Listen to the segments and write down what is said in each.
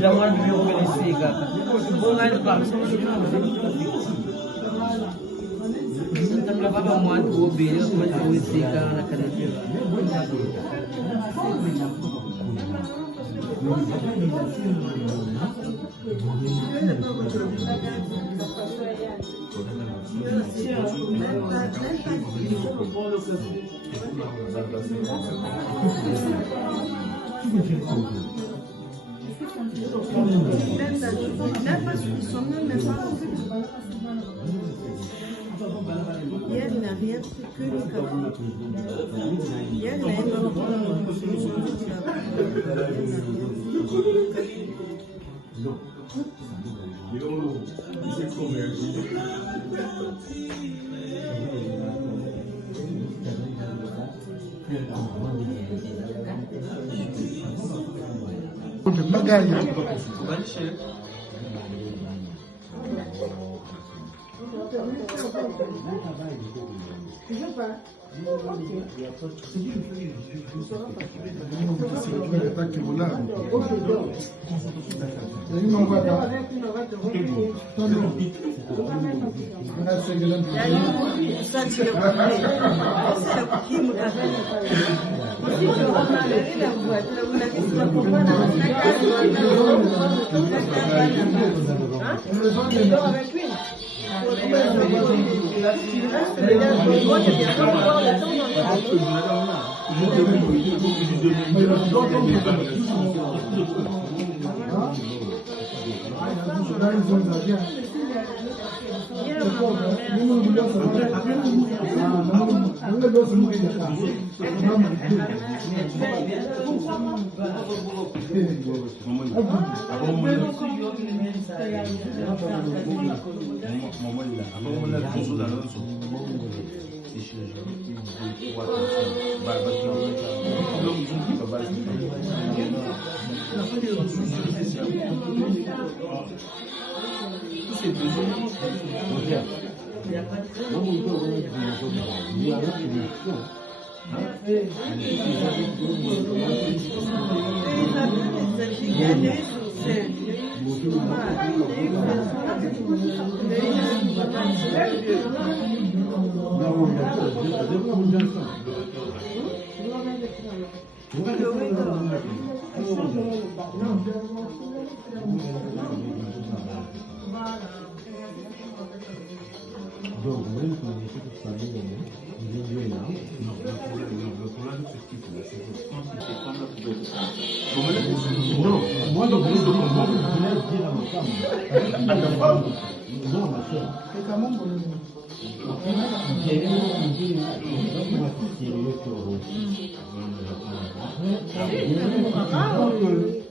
Zaman dulu Venezuela. Bunga bang tentang apa muat hobi macam Venezuela nak kena. Hier, il n'a rien fait que les cadeaux. Hier, il a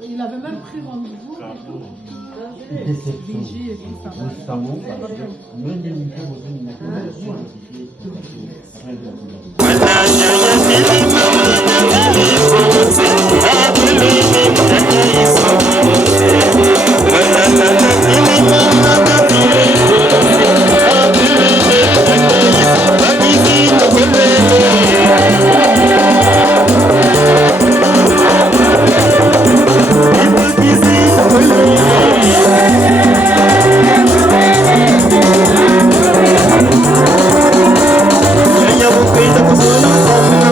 Il avait même pris rendez-vous. Ella busca y te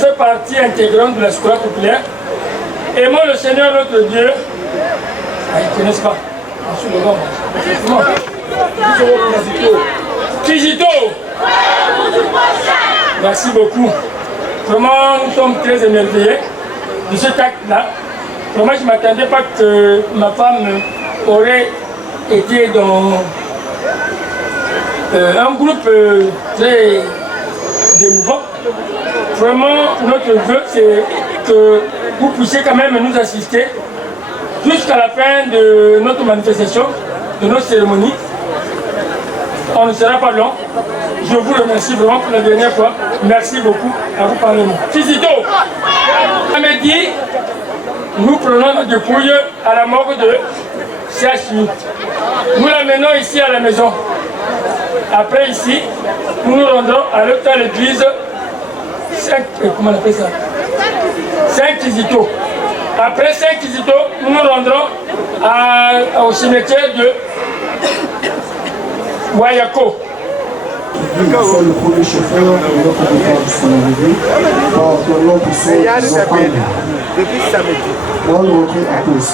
Fait partie intégrante de la Scola populaire. Aimons le Seigneur notre Dieu. Ah, ils ne connaissent pas. Kizito. Merci beaucoup. Vraiment, nous sommes très émerveillés de cet acte-là. Vraiment, je ne m'attendais pas que ma femme aurait été dans un groupe très émouvant. Vraiment, notre vœu, c'est que vous puissiez quand même nous assister jusqu'à la fin de notre manifestation, de notre cérémonie. On ne sera pas long. Je vous remercie vraiment pour la dernière fois. Merci beaucoup à vous parler. Kizito, samedi, nous prenons notre dépouille à la morgue de CHU. Nous l'amenons ici à la maison. Après ici, nous nous rendrons à l'église comment on appelle ça? Saint-Kizito. Après Saint-Kizito, nous nous rendrons au cimetière de Wayako. C'est le premier chauffeur de notre départ son arrivée par ton nom pour son appel. Depuis samedi. Moi, le retrait à tous.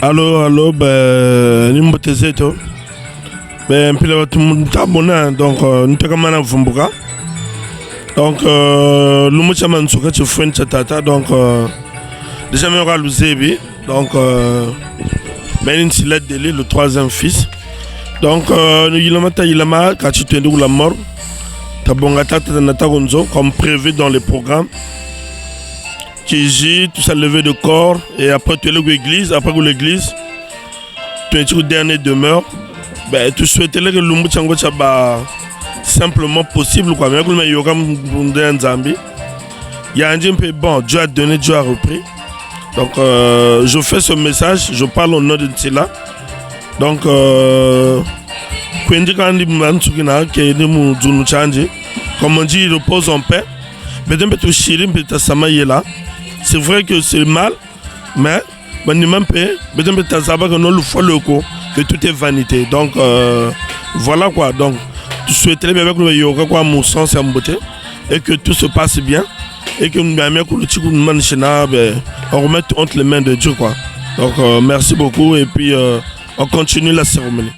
Allô, ben, nimbo tezeto. Ben, mpile watu mtabona, donc, nitaka mana vumbuka. Donc, lumu chama nsuka chifuen chatata, donc, déjà, mais on va l'usébi. Donc, ben, une silette délai, le troisième fils. Donc, ilama, kachi tuendu la mort. Tabongata, tanata gonzo, comme prévu dans les programmes. Kiji, tout ça levé de corps, et après tu es l'église, après l'église, tu es au dernier demeure, ben tu souhaitais que l'umbu chango chaba simplement possible quoi, mais comme il y a un Zambie, il y a un peu bon, Dieu a donné, Dieu a repris. Donc je fais ce message, je parle au nom de Tila. Donc comme on dit, il repose en paix. Mais d'un peu tout chirim, peut-être ça m'a là. C'est vrai que c'est mal, mais que tout est vanité. Donc voilà quoi. Donc je souhaiterais bien que le yoga quoi mon sens et beauté et que tout se passe bien et que on remette entre les mains de Dieu quoi. Donc merci beaucoup et puis on continue la cérémonie.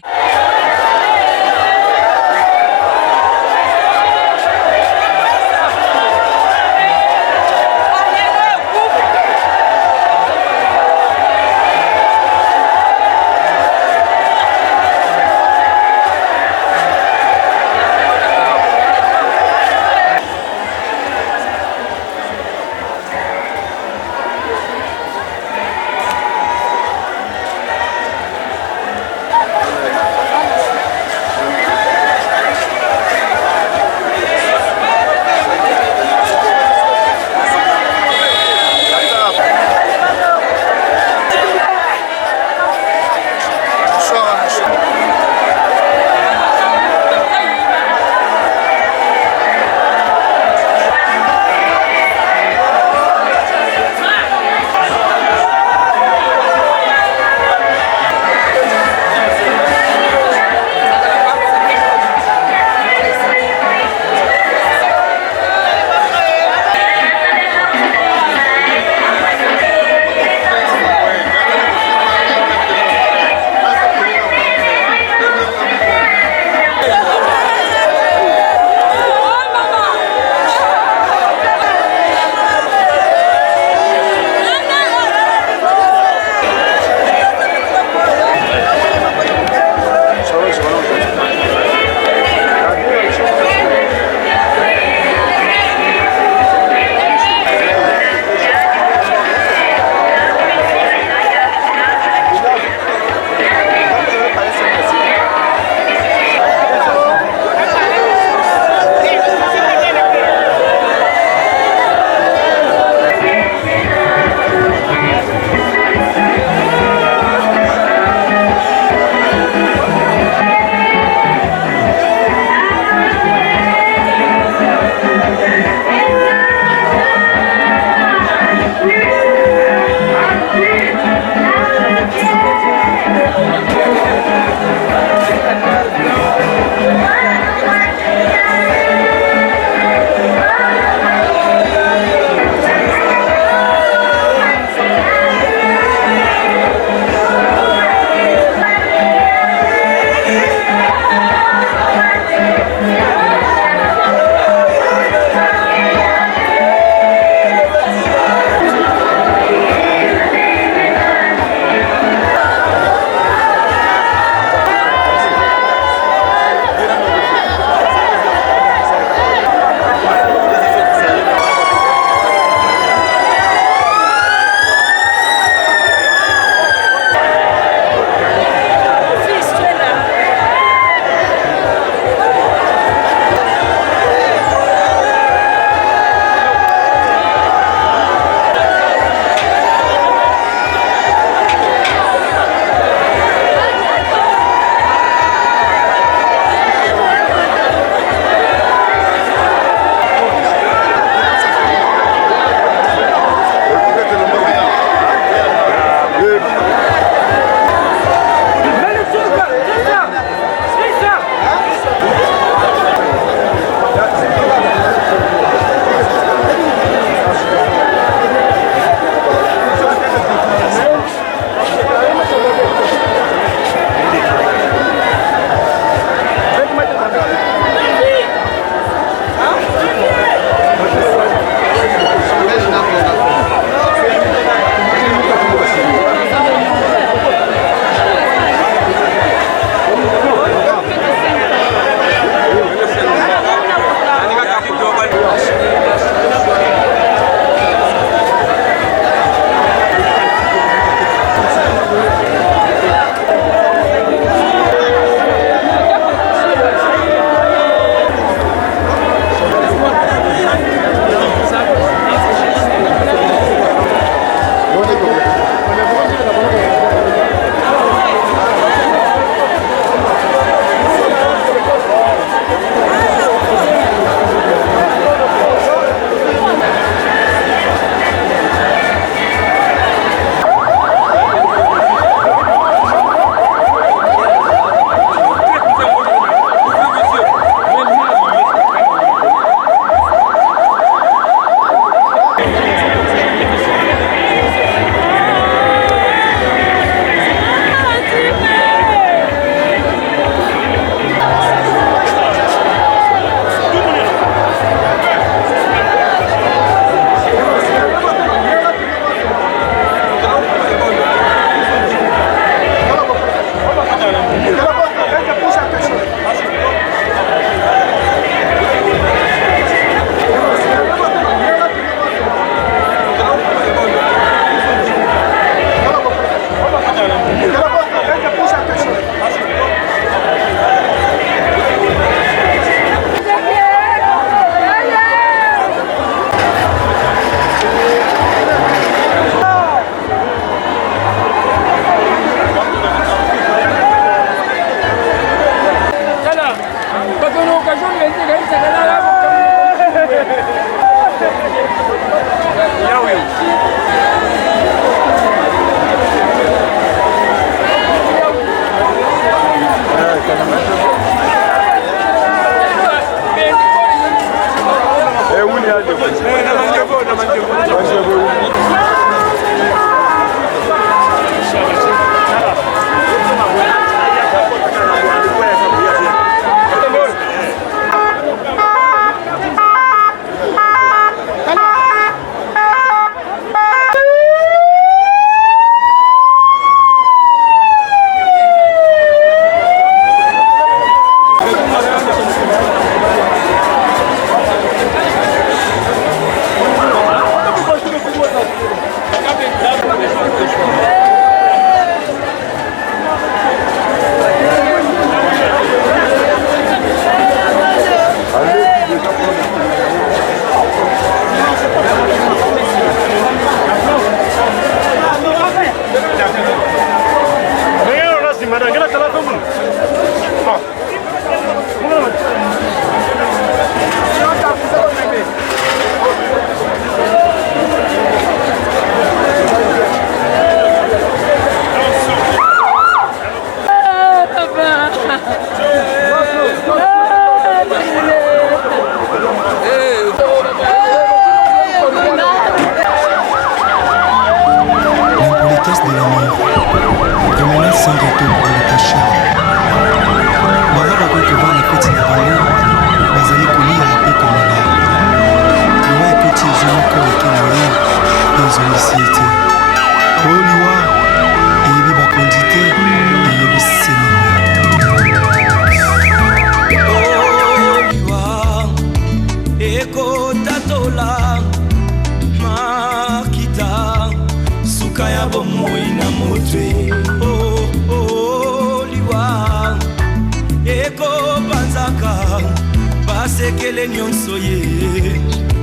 basekele nyonso ye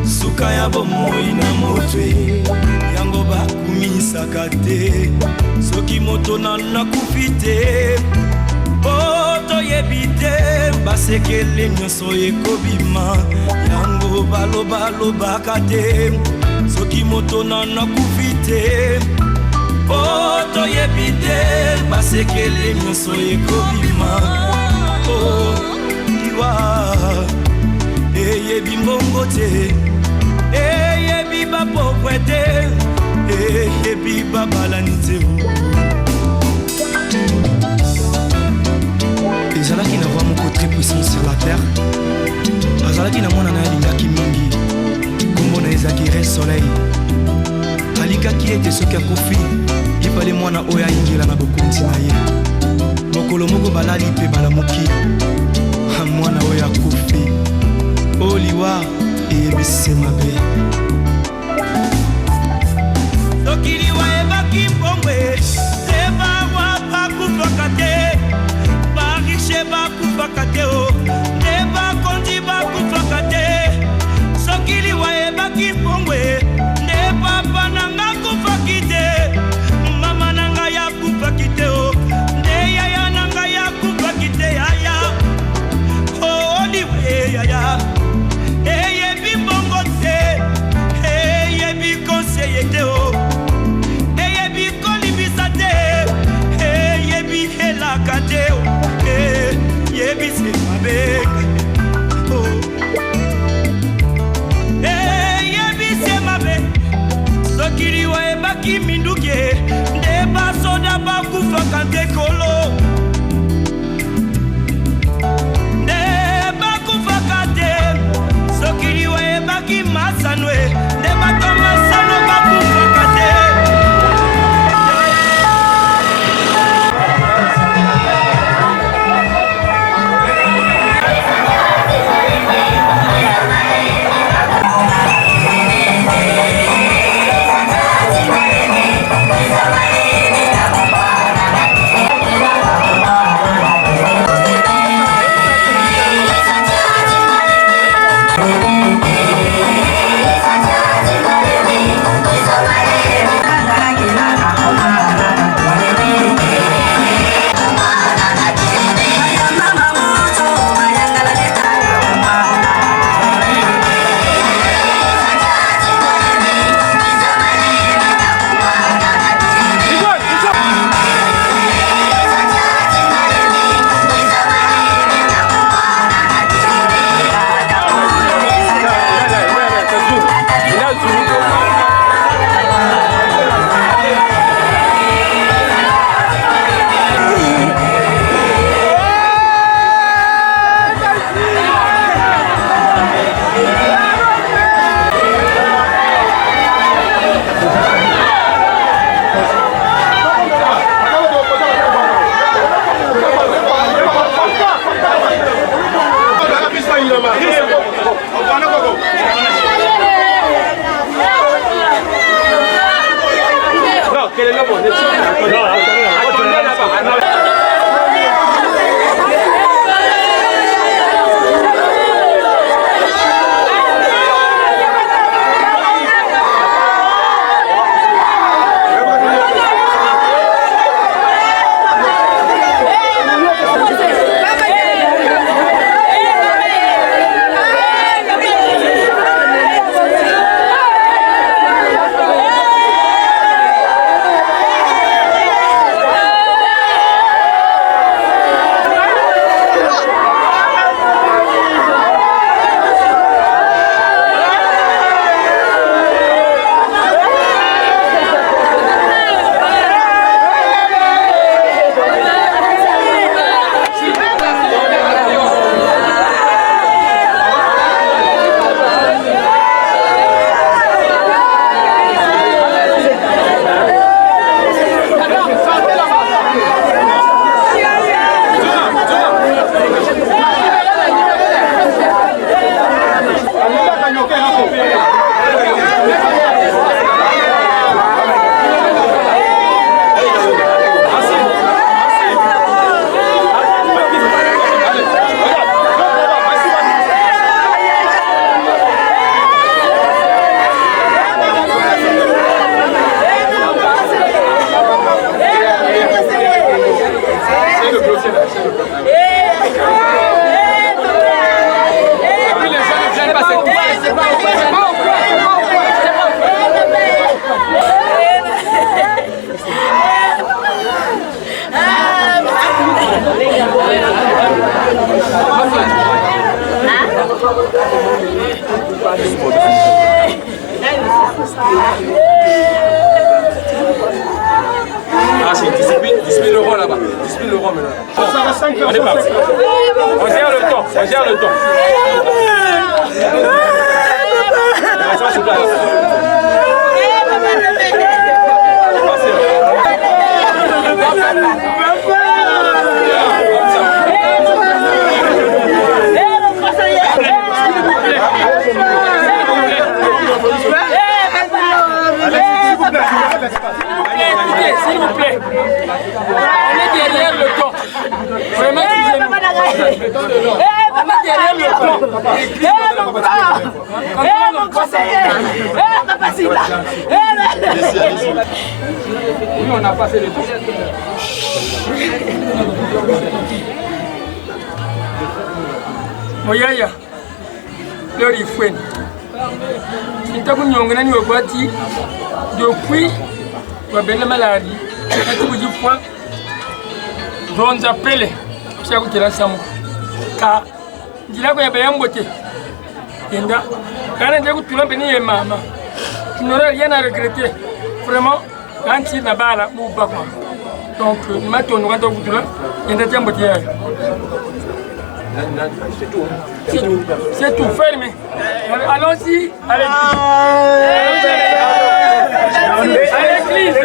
suka ya bomoi na motwe yango bakumisaka te soki moto nakufi te po toyebi te basekele nyonso ekobima yango balobaka te soki moto nakufi te po toyebi te basekele nyonso ekobima liwa eyebi mbongo te eyebi bapauvre te eyebi babalani te ezalaki na roi moko très puissant sur la terre azalaki na mwana na ye alingaki mingi kombo na ezalaki re soleil alikaki ete soki akofi epale mwana oyo ayingela na bokonzi na ye mokolo moko balali mpe balamuki mwana oyo akofi oliwa eyebisi mabe soki liwa ebaki mbongwe te bawa bakufaka te bariche bakufaka te o te bakonzi bakufaka te soki liwa ebaki mbongwe nde papa nanga kufaki te mama nanga yakufaki te o nde yaya nanga yakufaki te yaya yaya eyebi mbongo te eyebi konseye te o eyebi kolibisa Ah, c'est discipline le rond là-bas. Discipline le rond maintenant. Ça va 5 heures. On est parti. On gère le temps. On gère le temps. S'il vous plaît, on est derrière le temps. Vraiment, on est derrière le temps. Mon conseiller, papa Silla. Oui, on a passé le temps. Moyaya, leur il faut. Si tu as une young and you are depuis la belle maladie, tu vous dis point, vous appelez, si vous êtes là, car il y a un beauté. Quand tu as venu, maman, tu n'auras rien à regretter. Vraiment, quand tu n'as pas la mou, pas quoi. Donc, maintenant, on va te dire, il y a un beauté. C'est tout, fermé. Allons-y, allez. À l'église.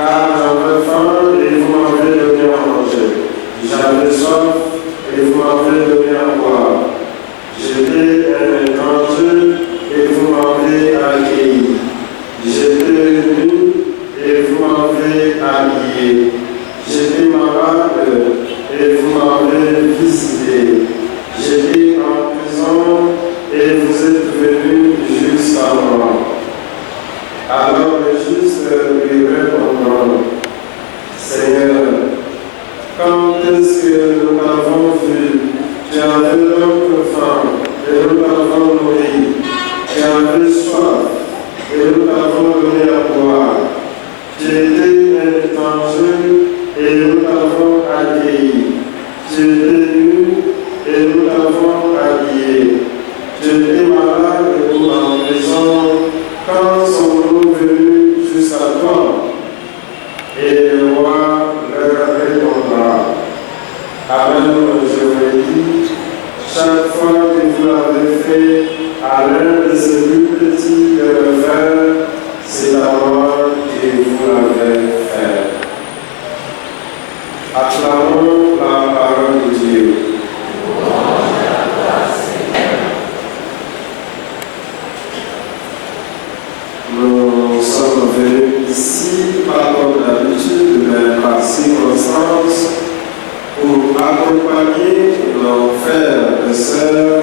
car j'avais faim et vous m'avez donné à manger. J'avais soif et vous m'avez donné à boire. J'étais un étranger et vous m'avez accueilli. J'étais nu et vous m'avez habillé. J'étais malade et vous m'avez visité. J'étais en prison et vous êtes venus jusqu'à moi. Alors le juste lui répondra, Seigneur, quand est-ce que nous l'avons vu? Tu avais donc faim et nous l'avons nourri. Tu avais soif et nous l'avons donné à boire. Tu étais un étranger et nous l'avons accueilli. Tu étais nu et nous l'avons habillé. Tu étais malade ou en prison. Quand sommes-nous venus jusqu'à toi? Et le roi leur répondra, Amen, je vous dis, chaque fois que vous l'avez fait à l'un de ces plus petits de le faire, c'est à moi que vous l'avez fait. Acclamons la parole de Dieu. Nous sommes venus ici, pas comme d'habitude, mais par circonstance, pour accompagner nos frères et sœurs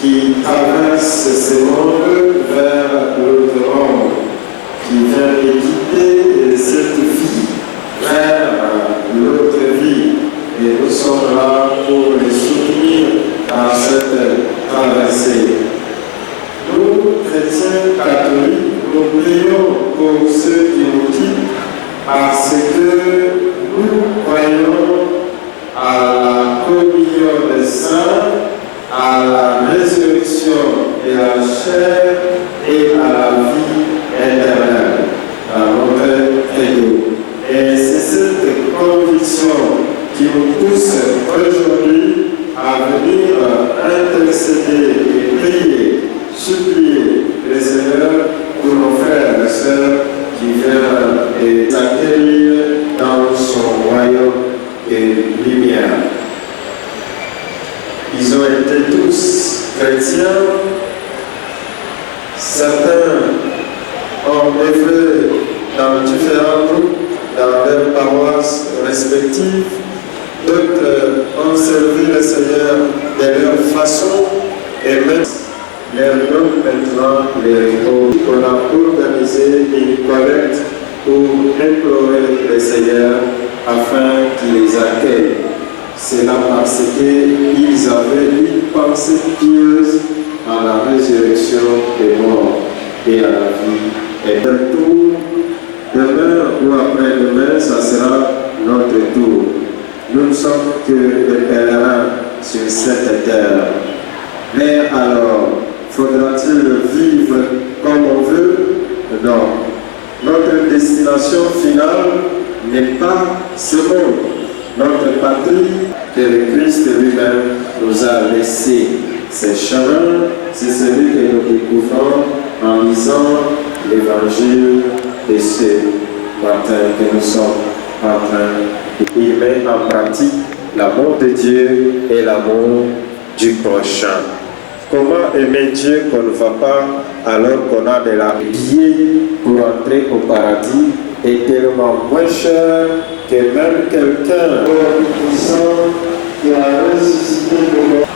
qui traversent ces mondes vers l'autre monde, qui vient de quitter cette vie vers l'autre vie. Et nous sommes là pour les soutenir dans cette traversée. Nous, chrétiens catholiques, nous prions pour ceux qui nous quittent parce que nous croyons à la communion des saints, à la résurrection de la chair et à la vie éternelle dans notre credo. Et c'est cette conviction qui nous pousse aujourd'hui à venir intercéder et prier, supplier le Seigneur pour nos frères et sœurs qui viennent et accueillir dans son royaume de lumière. Ils ont été tous chrétiens. Certains ont œuvré dans différents groupes, dans leurs paroisses respectives. D'autres ont servi le Seigneur de leur façon et même leur donne maintenant les repos. On a organisé une collecte pour implorer le Seigneur afin qu'il les accueille. C'est là parce qu'ils avaient une pensée pieuse à la résurrection des morts et à la vie. Et tout, demain ou après-demain, ça sera notre tour. Nous ne sommes que des pèlerins sur cette terre. Mais alors, faudra-t-il vivre comme on veut? Non. Notre destination finale n'est pas ce monde. Notre patrie que le Christ lui-même nous a laissé. Ces chemins, c'est celui que nous découvrons en lisant l'évangile de ce matin que nous sommes en train. Il met en pratique l'amour de Dieu et l'amour du prochain. Comment aimer Dieu qu'on ne va pas alors qu'on a de la billets pour entrer au paradis est tellement moins cher que même quelqu'un puissant qui a ressuscité de mort.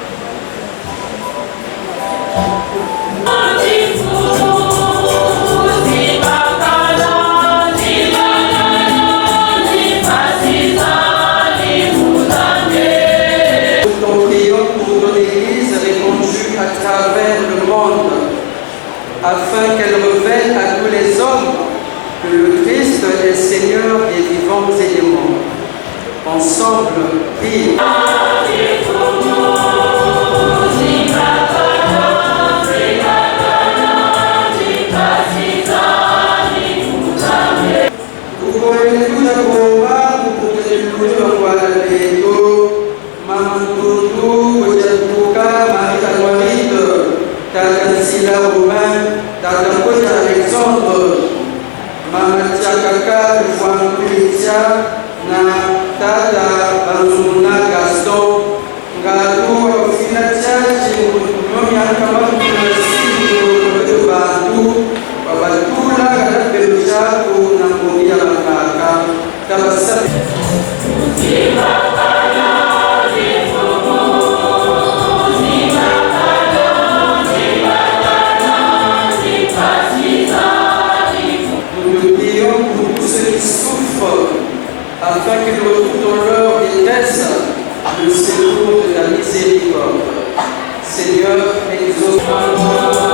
Afin qu'elle révèle à tous les hommes que le Christ est Seigneur des vivants et des morts. Ensemble, prions. Romain, dans le côté Alexandre, Mama Tiakaka, afin qu'ils retrouvent dans leur détresse le secours de la miséricorde. Seigneur, exauce-moi.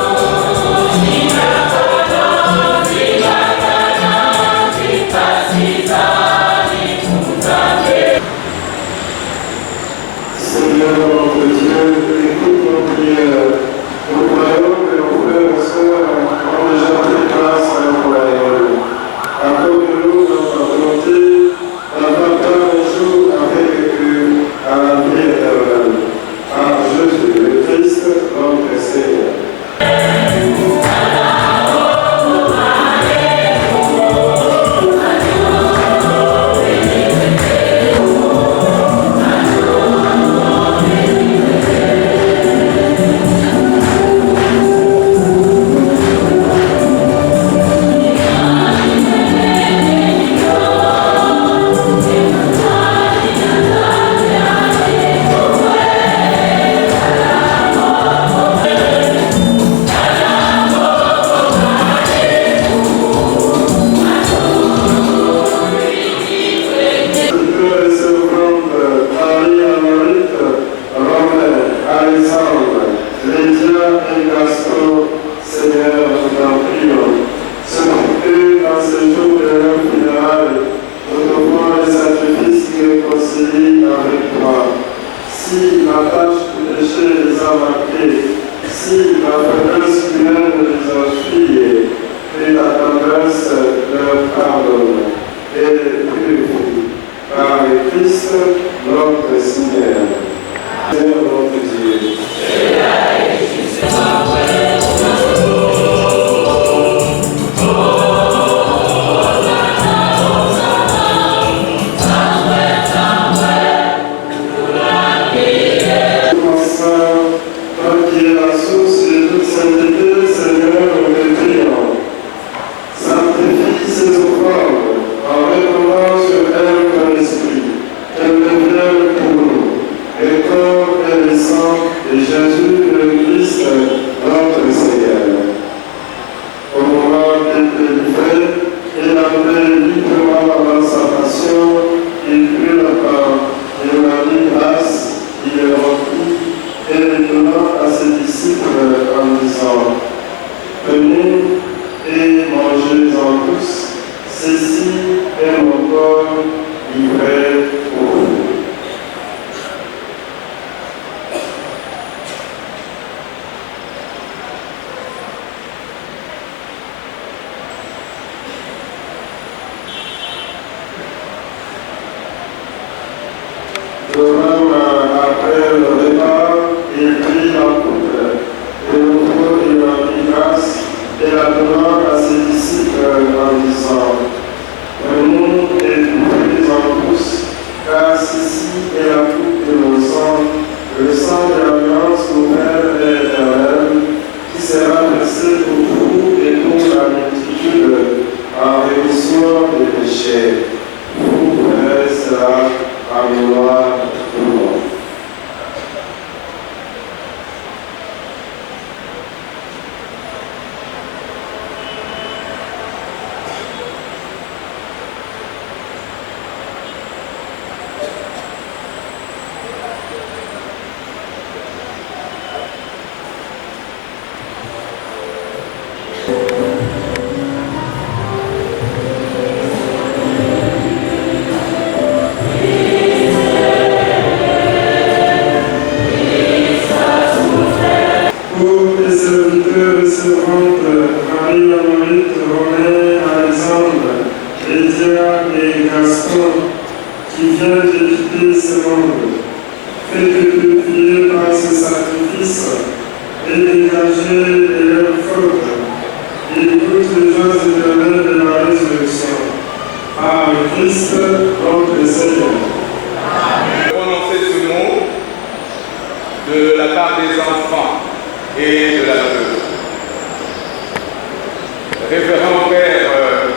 Révérend Père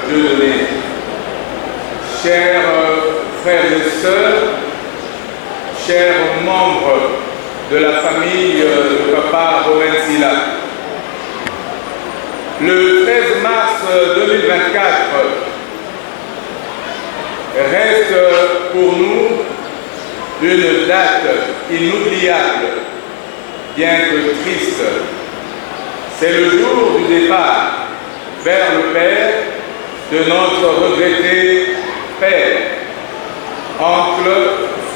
Dieudonné, chers frères et sœurs, chers membres de la famille de Papa Rowensila, le 13 mars 2024 reste une date inoubliable, bien que triste. C'est le jour du départ vers le Père de notre regretté père, oncle,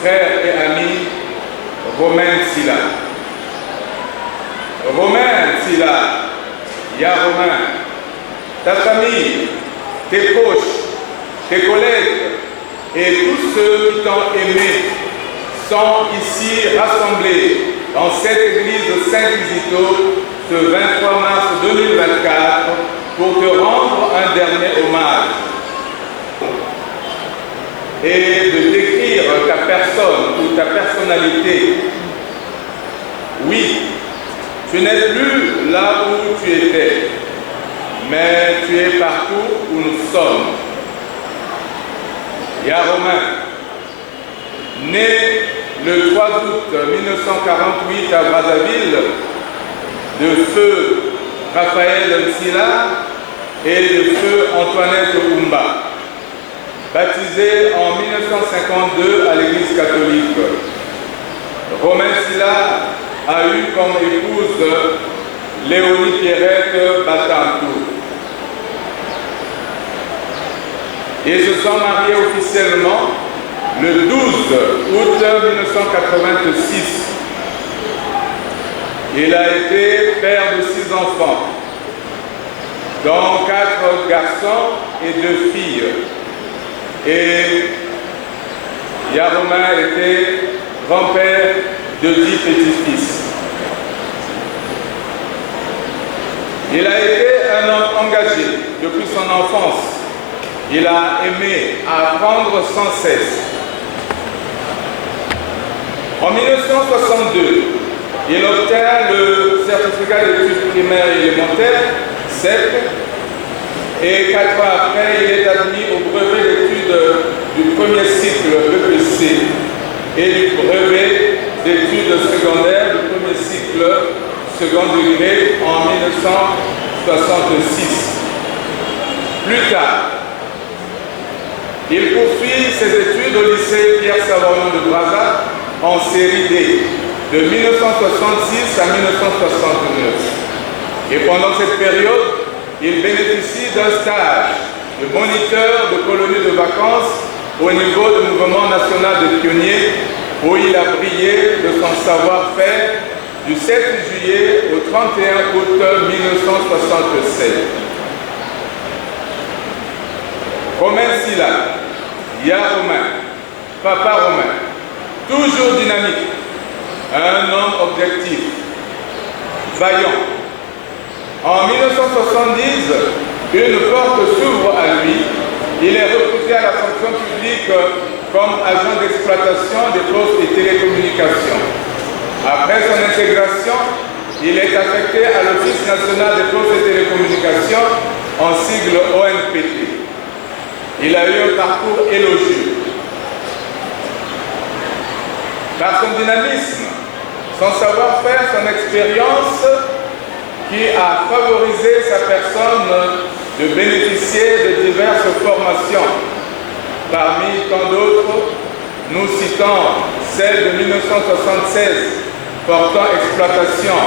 frère et ami, Romain Silla. Romain Silla, Ya Romain, ta famille, tes proches, tes collègues et tous ceux qui t'ont aimé sont ici rassemblés dans cette église de Saint-Isidore ce 23 mars 2024 pour te rendre un dernier hommage et de décrire ta personne ou ta personnalité. Oui, tu n'es plus là où tu étais, mais tu es partout où nous sommes. Ya Romain, né le 3 août 1948 à Brazzaville, de feu Raphaël Silla et de feu Antoinette Oumba, baptisé en 1952 à l'église catholique. Romain Silla a eu comme épouse Léonie Pierrette Batantou. Ils se sont mariés officiellement le 12 août 1986. Il a été père de 6 enfants, dont 4 garçons et 2 filles. Et Ya Romain était grand-père de 10 petits-fils. Il a été un homme engagé depuis son enfance. Il a aimé apprendre sans cesse. En 1962, il obtient le certificat d'études primaires et élémentaires, CEP, et 4 ans après, il est admis au brevet d'études du premier cycle EPC et du brevet d'études secondaires du premier cycle second degré en 1966. Plus tard, il poursuit ses études au lycée Pierre Savarion de Brazza en série D de 1966 à 1969. Et pendant cette période, il bénéficie d'un stage de moniteur de colonie de vacances au niveau du mouvement national des pionniers où il a brillé de son savoir-faire du 7 juillet au 31 août 1967. Romain Silla, Ya Romain, Papa Romain, toujours dynamique, un homme objectif, vaillant. En 1970, une porte s'ouvre à lui. Il est recruté à la fonction publique comme agent d'exploitation des postes et télécommunications. Après son intégration, il est affecté à l'Office national des postes et télécommunications en sigle ONPT. Il a eu un parcours élogieux. Par son dynamisme, son savoir-faire, son expérience, qui a favorisé sa personne de bénéficier de diverses formations. Parmi tant d'autres, nous citons celle de 1976 portant exploitation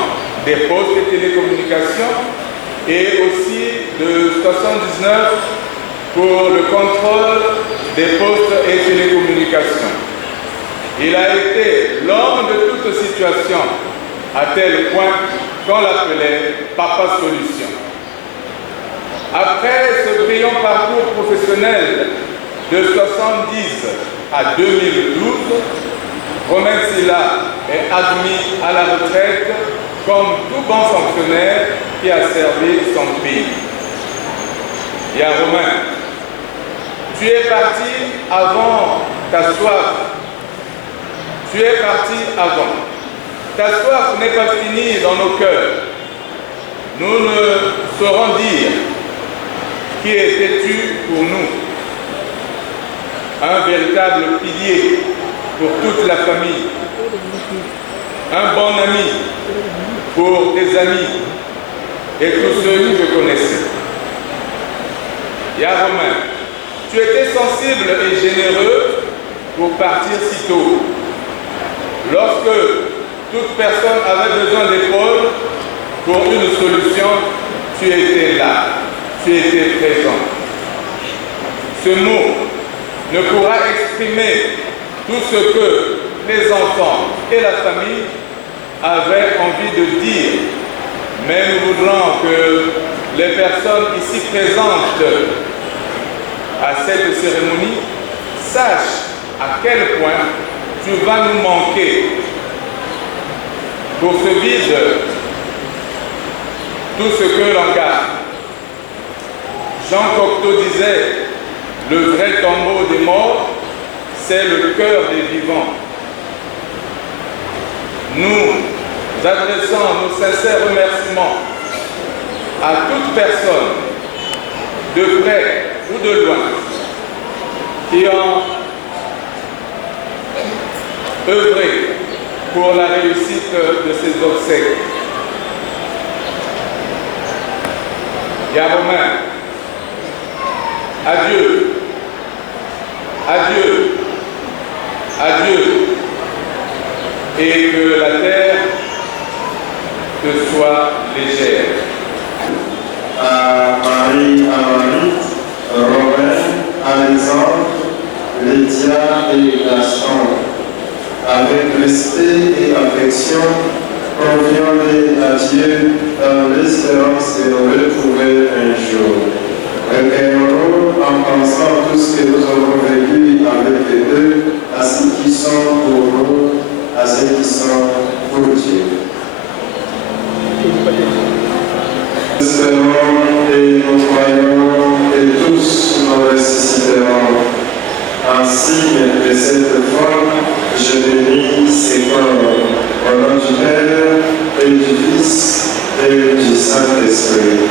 des postes et télécommunications et aussi de 79 pour le contrôle des postes et télécommunications. Il a été l'homme de toute situation, à tel point qu'on l'appelait Papa Solution. Après ce brillant parcours professionnel de 70 à 2012, Romain Silla est admis à la retraite comme tout bon fonctionnaire qui a servi son pays. Ya Romain, tu es parti avant ta soif. Tu es parti avant. Ta soif n'est pas finie dans nos cœurs. Nous ne saurons dire qui étais-tu pour nous. Un véritable pilier pour toute la famille. Un bon ami pour tes amis et tous ceux que je connaissais. Ya Romain, tu étais sensible et généreux pour partir si tôt. Lorsque toute personne avait besoin d'épaule pour une solution, tu étais là, tu étais présent. Ce mot ne pourra exprimer tout ce que les enfants et la famille avaient envie de dire. Mais nous voudrons que les personnes ici présentes à cette cérémonie sachent à quel point tu vas nous manquer. Pour ce vide, tout ce que l'on garde. Jean Cocteau disait, le vrai tombeau des morts, c'est le cœur des vivants. Nous adressons nos sincères remerciements à toute personne, de près ou de loin, qui ont œuvré pour la réussite de ces obsèques. Romain, adieu, adieu, adieu, et que la terre te soit légère. À Marie, Romain, Alexandre, Lydia et Gaston, avec respect et affection, confions-les à Dieu dans l'espérance de nous retrouver un jour. Recueillons-nous en pensant tout ce que nous avons vécu avec eux, à ceux qui sont pour nous, à ceux qui sont pour Dieu. Nous espérons et nous croyons que tous nous ressusciterons. En signe de cette foi, je bénis ces corps au nom du Père et du Fils et du Saint-Esprit.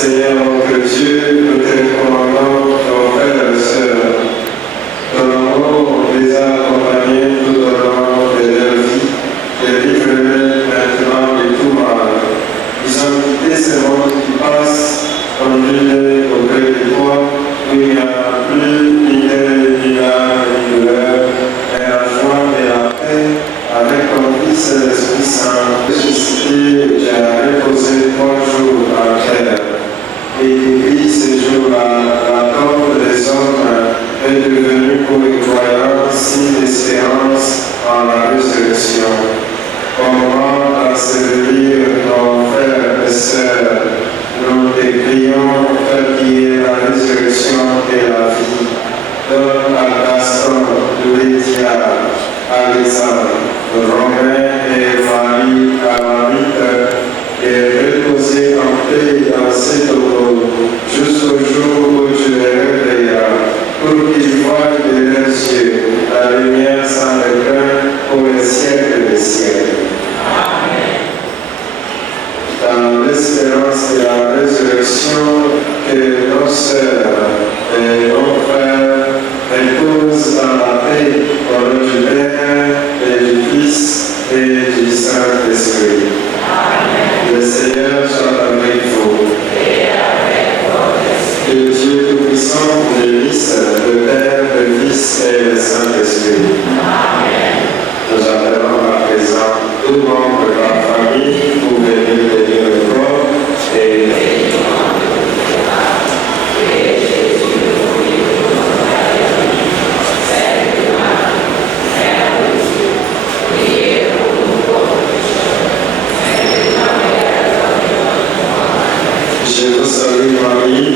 Seigneur notre Dieu, nous te recommandons nos frères et sœurs. Ton amour les a accompagnés tout au long de leur vie, et livre-les maintenant de tout mal. Ils ont quitté ce monde qui passe, conduis-les auprès de toi, où il n'y a plus ni deuil, ni larmes, ni douleur, mais la joie et la paix avec ton Fils et l'Esprit Saint. Ressuscité, j'ai reposé 3 jours en terre. Et depuis ce jour-là, la tombe des hommes est devenue pour les croyants signe d'espérance en la résurrection. Comment ensevelir nos frères et sœurs, nous te prions, toi qui es la résurrection et la vie. Donne à Gaston, Louis-Dia, Alexandre, Romain et Marie Amarite et reposer en paix dans ces tombeaux jusqu'au jour où tu les réveilleras, pour qu'ils voient de leurs yeux la lumière sans regain pour les siècles des siècles. Dans l'espérance de la résurrection, que nos sœurs et nos frères reposent dans la paix au nom du Père et du Fils et du Saint-Esprit. Le Seigneur soit avec vous. Que Dieu Tout-Puissant vous bénisse, le Père, le Fils et le Saint-Esprit. Nous appelons à présent tout membre de la famille pour venir bénir le corps et je vous salue Marie.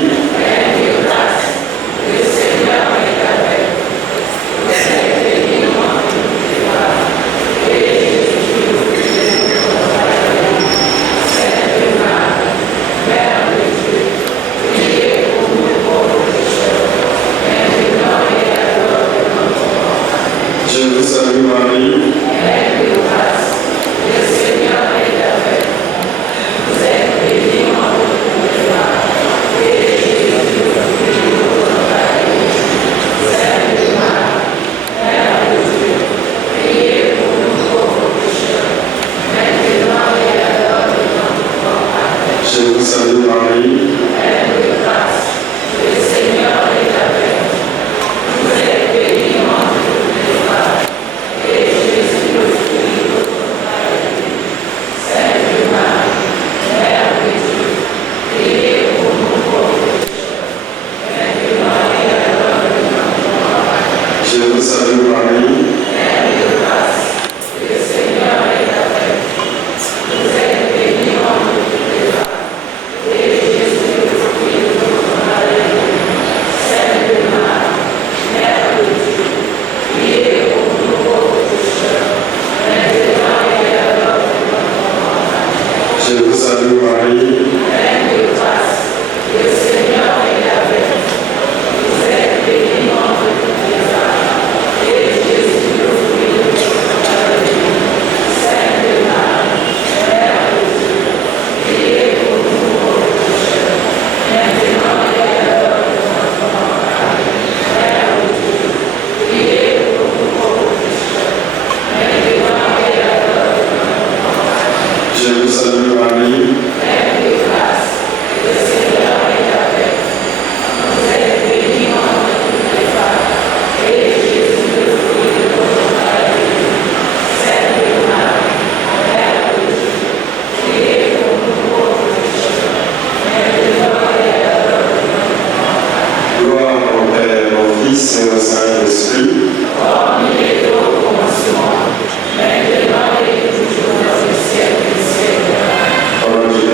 Je vous salue Marie. Je vous salue Marie. Je vous salue Marie. Je vous salue Marie. Je vous salue Marie. Gloire au Père, au Fils et au Saint-Esprit. Au nom du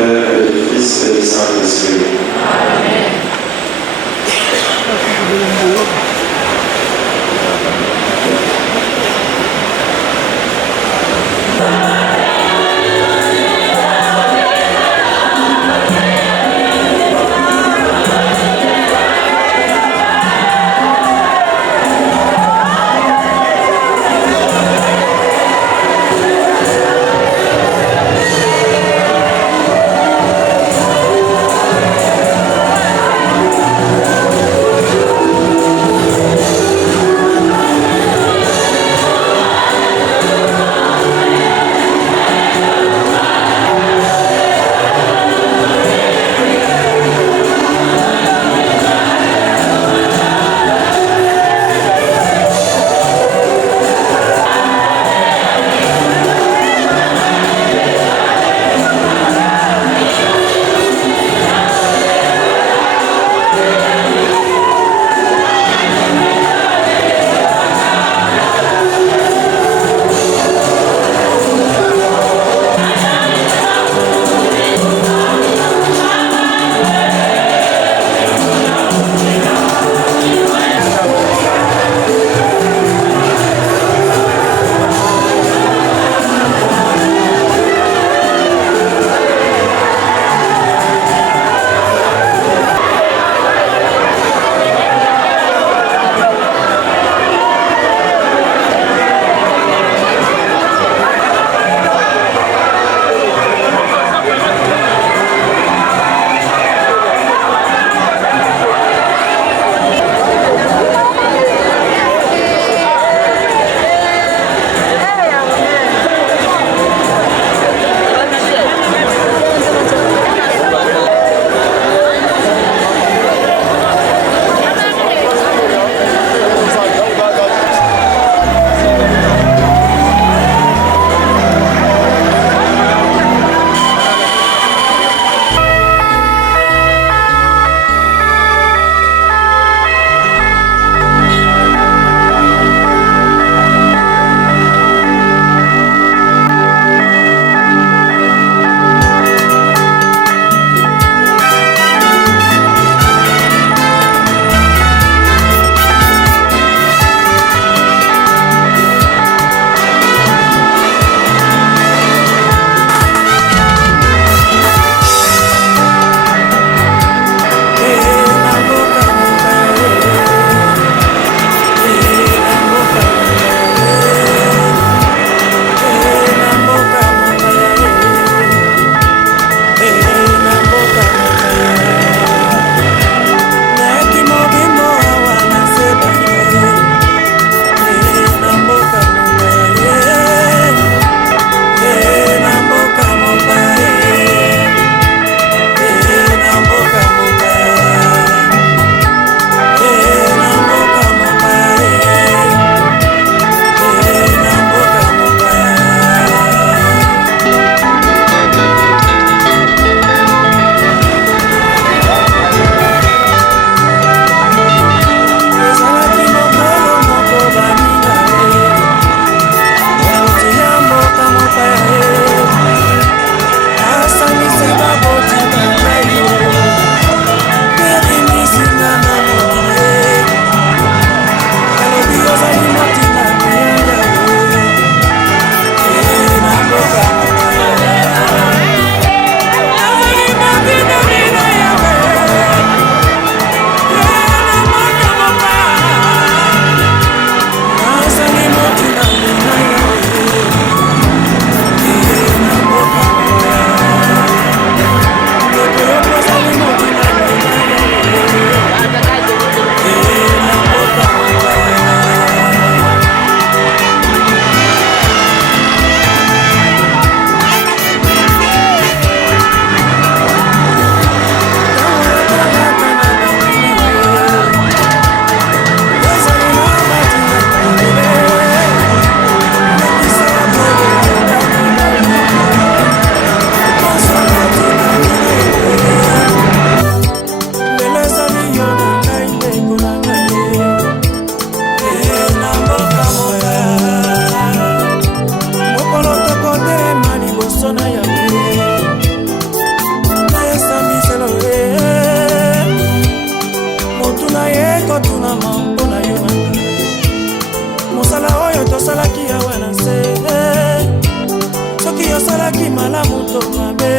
ezalaki malamu to mabe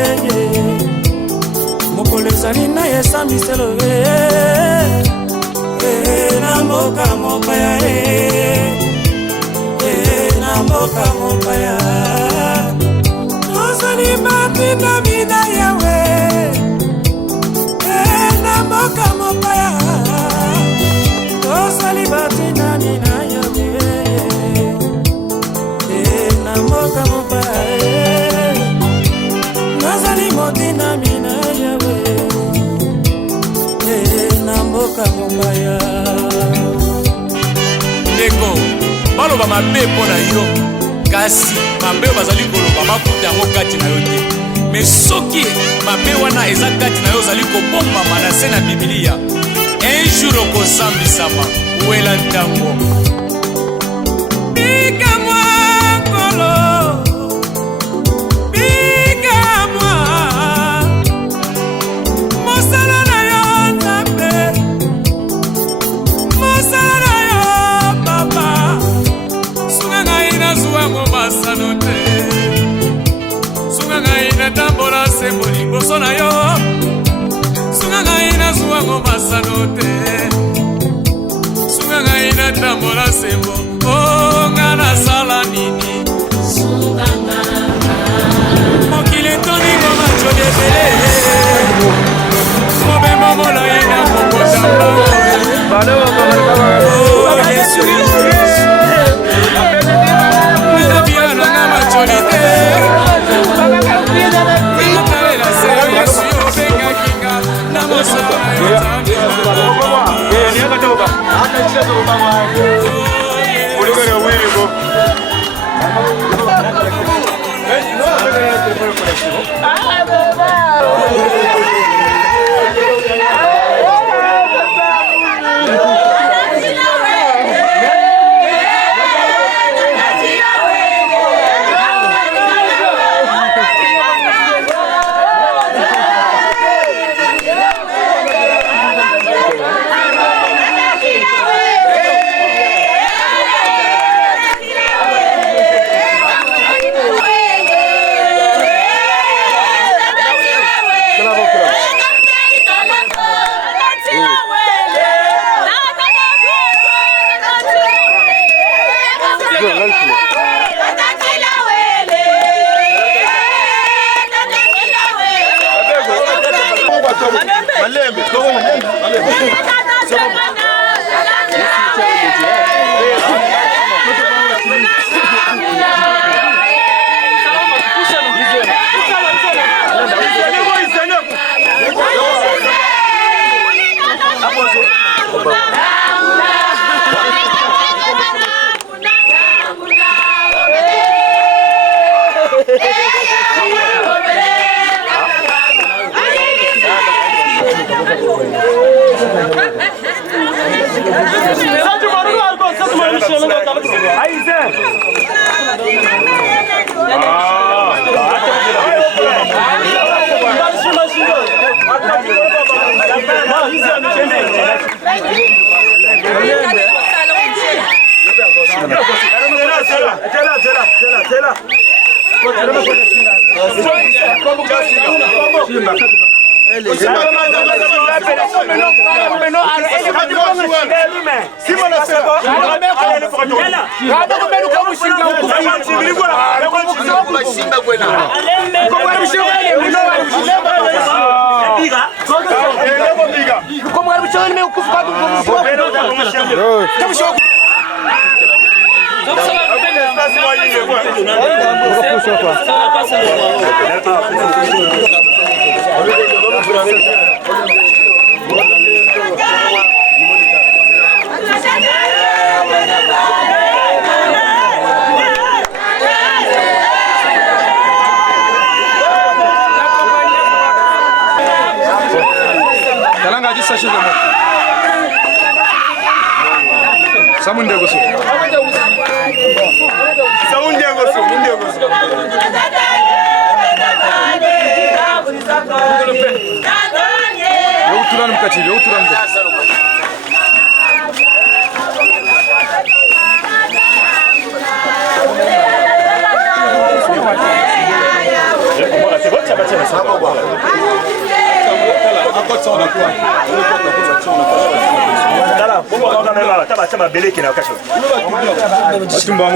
mokolo ezali na esambiselo na mboka mopaya na mboka mopaya ozali matina mina yawe na mboka mopaya ozali matina mina yawe na mboka mopaya nazali motina mina yawe na mboka mopaya ndeko baloba mabe mpo na yo kasi mabe oyo bazali koloba makuta yango kati na yo te me soki mabe wana eza kati na yo ozali kobombama na se na bibilia un jour okosambisama wela ntango bikamwa nkolo bikamwa mosala na yo nzambe mosala na yo papa sunga ngai nazuwango masano te sunga ngai natambola sembo liboso na yo sunga ngai nazuwango masano te sunga ngai natambola sembo nga nasala nini mokili toningo macholi ebele mobembo molai na kokotamba yesu nabiananga macholi te natalela se yesu obengakinga na mosala yo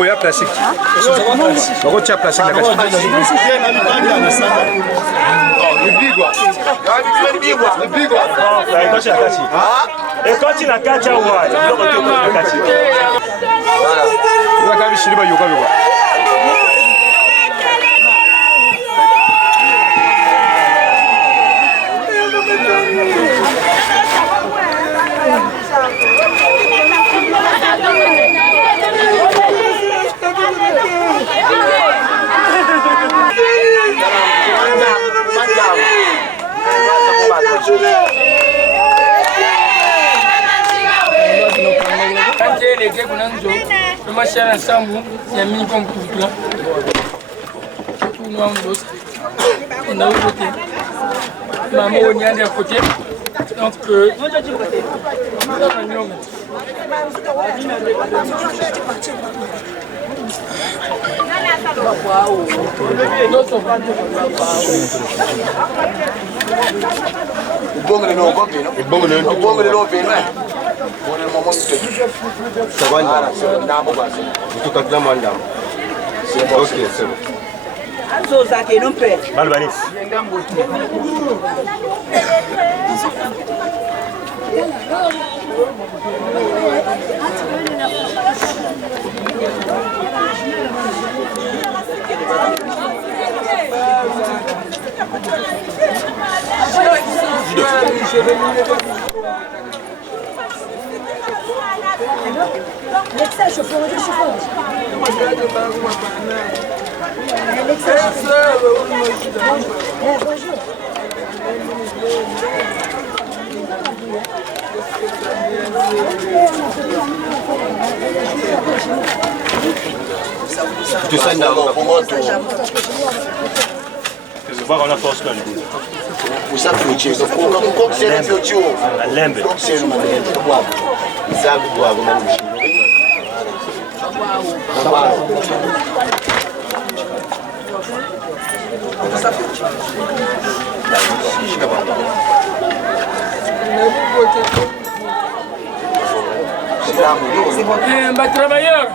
ya plastique. Bakotia plastique na Travailleur.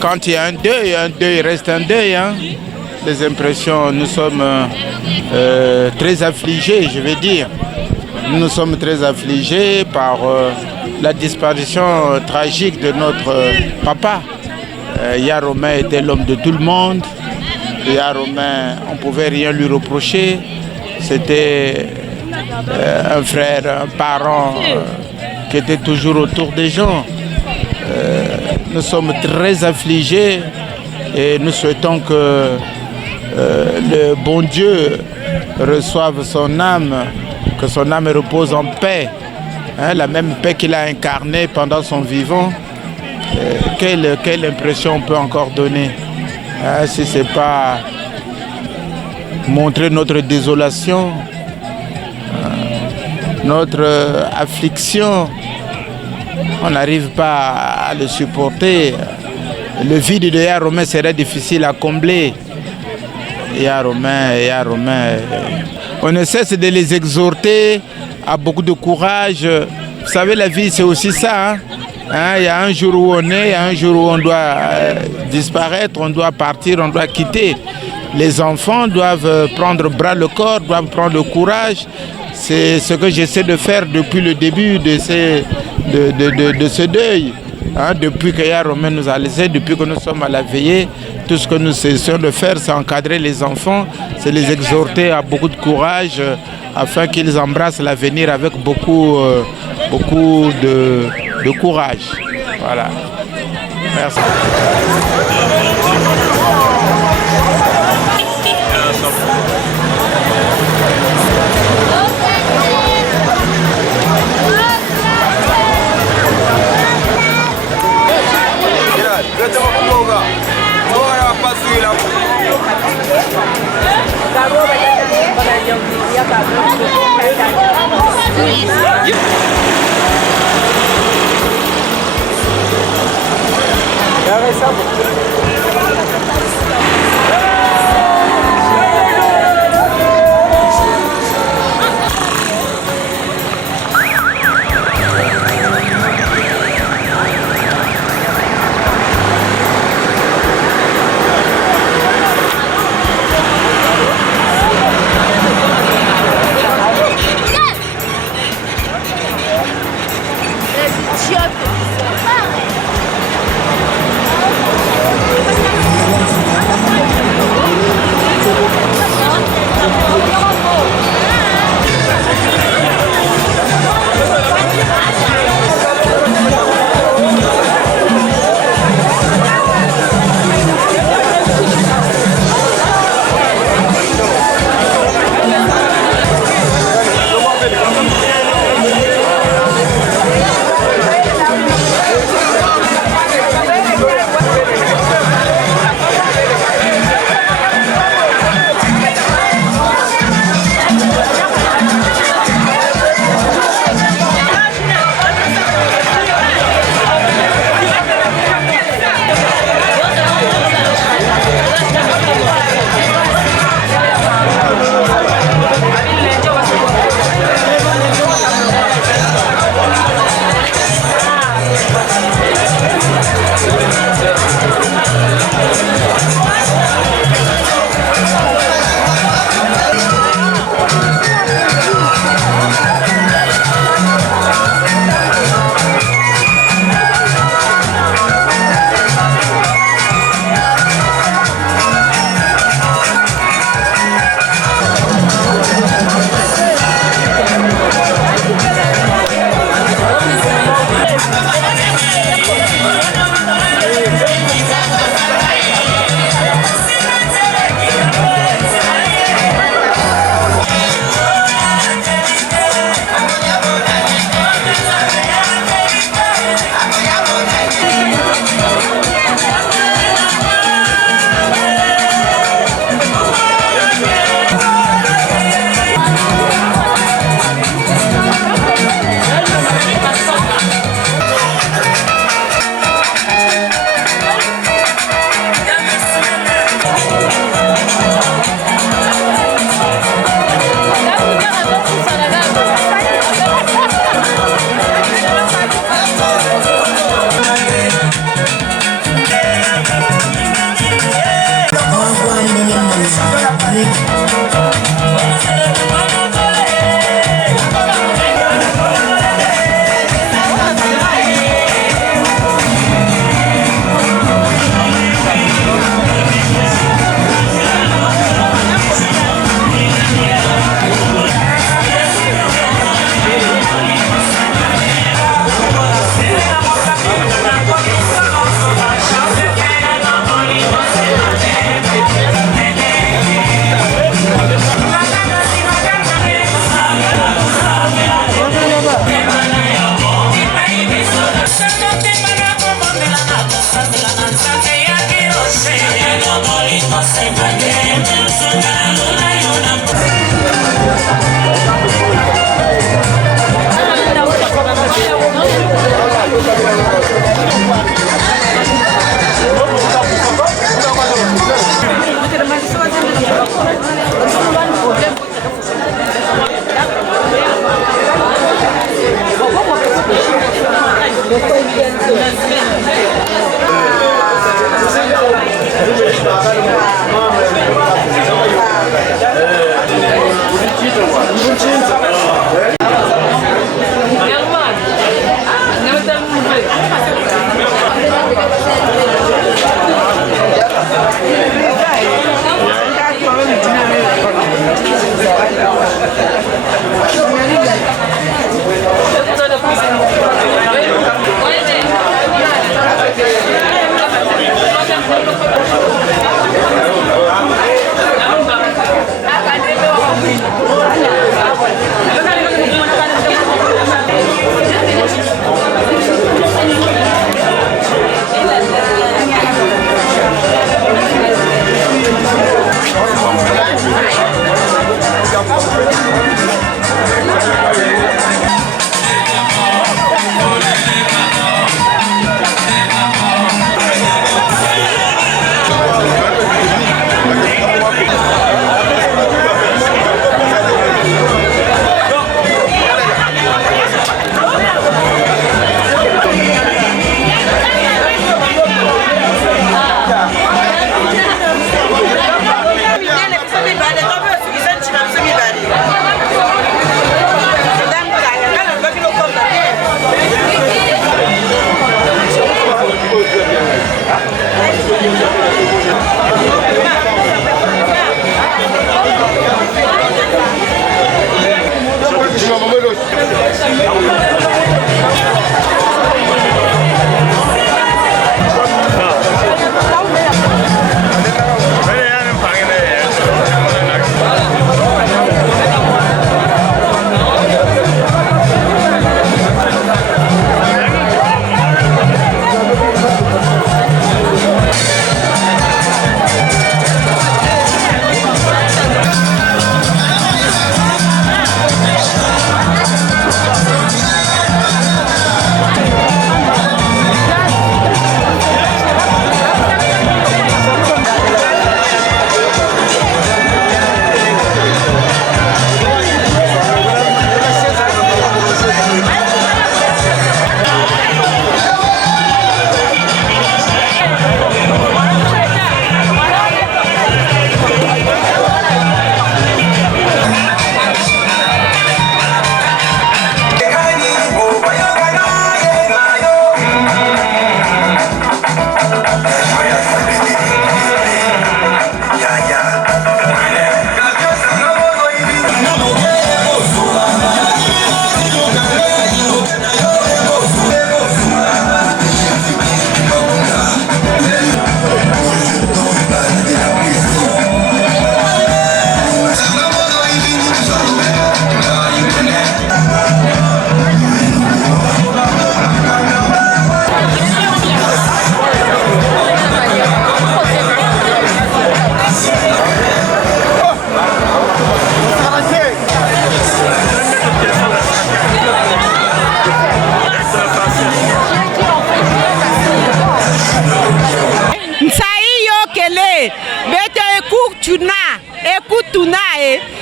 Quand il y a un deuil reste un deuil. Hein. Les impressions, nous sommes très affligés, je vais dire. Nous sommes très affligés par la disparition tragique de notre papa. Yaromin était l'homme de tout le monde. Yaromin, on ne pouvait rien lui reprocher. C'était un frère, un parent qui était toujours autour des gens. Nous sommes très affligés et nous souhaitons que le bon Dieu reçoive son âme, que son âme repose en paix, hein, la même paix qu'il a incarnée pendant son vivant. Quelle impression on peut encore donner, hein, si ce n'est pas montrer notre désolation, notre affliction. On n'arrive pas à le supporter. Le vide de Yaromin serait difficile à combler. Yaromin, on ne cesse de les exhorter à beaucoup de courage. Vous savez, la vie, c'est aussi ça. Hein? Hein, il y a un jour où on est, il y a un jour où on doit disparaître, on doit partir, on doit quitter. Les enfants doivent prendre bras le corps, doivent prendre le courage. C'est ce que j'essaie de faire depuis le début de ce deuil. Hein, depuis que Yaya Romain nous a laissés, depuis que nous sommes à la veillée, tout ce que nous essayons de faire, c'est encadrer les enfants, c'est les exhorter à beaucoup de courage afin qu'ils embrassent l'avenir avec beaucoup de courage. Voilà. Merci.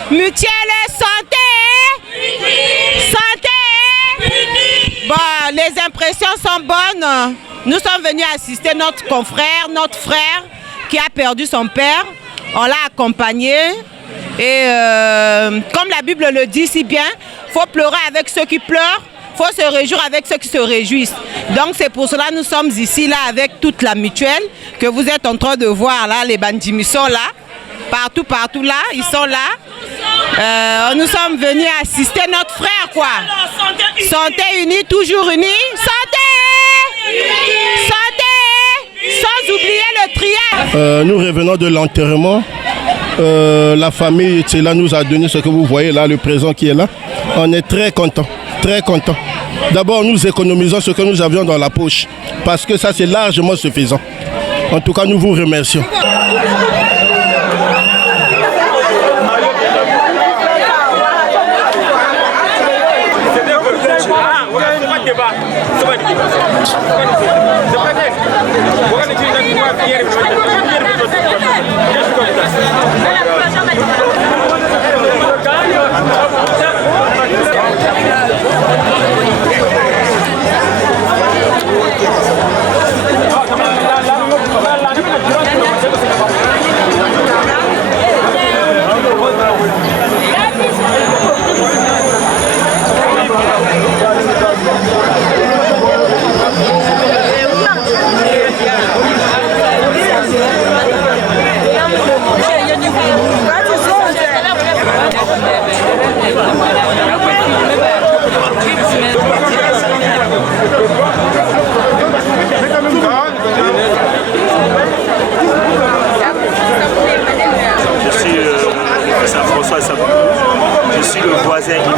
Mutuelle santé. Santé. Bon, les impressions sont bonnes. Nous sommes venus assister notre confrère, notre frère qui a perdu son père. On l'a accompagné. Et comme la Bible le dit si bien, il faut pleurer avec ceux qui pleurent. Il faut se réjouir avec ceux qui se réjouissent. Donc c'est pour cela que nous sommes ici là avec toute la mutuelle que vous êtes en train de voir là. Les bandits sont là. Partout là, ils sont là. Nous sommes venus assister notre frère quoi. Santé unie, toujours unie. Santé. Santé. Sans oublier le triage. Nous revenons de l'enterrement. La famille là nous a donné ce que vous voyez là, le présent qui est là. On est très contents. Très content. D'abord, nous économisons ce que nous avions dans la poche, parce que ça, c'est largement suffisant. En tout cas, nous vous remercions.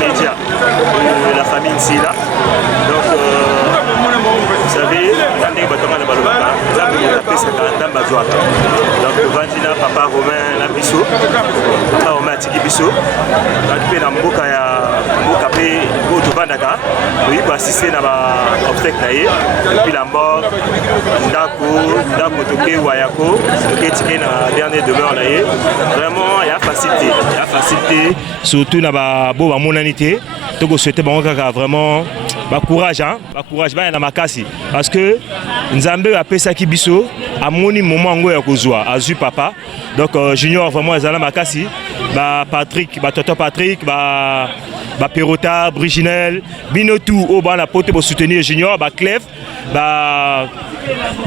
médias de la famille Nsila. Donc, vous savez, donc Vandina, Papa Romain, Nabiso, Papa Romain Tiki Biso, occupé dans Mboka P, Boto Bandaka, oui, pour assister à l'obstacle naïe, depuis la mort, Ndako, Toké, Wayako, Toké Tiki dans la dernière demeure naïe. Vraiment, il y a facilité, surtout dans la monanité. Donc, je souhaite vraiment courage, courage, parce que Nzambe a fait ça qui biso, à mon moment où il a azu papa. Donc Junior vraiment Ezala Makasi, Patrick, Toto Patrick, Perota, Briginel, Binotou, au bas la pote pour soutenir Junior, Clef,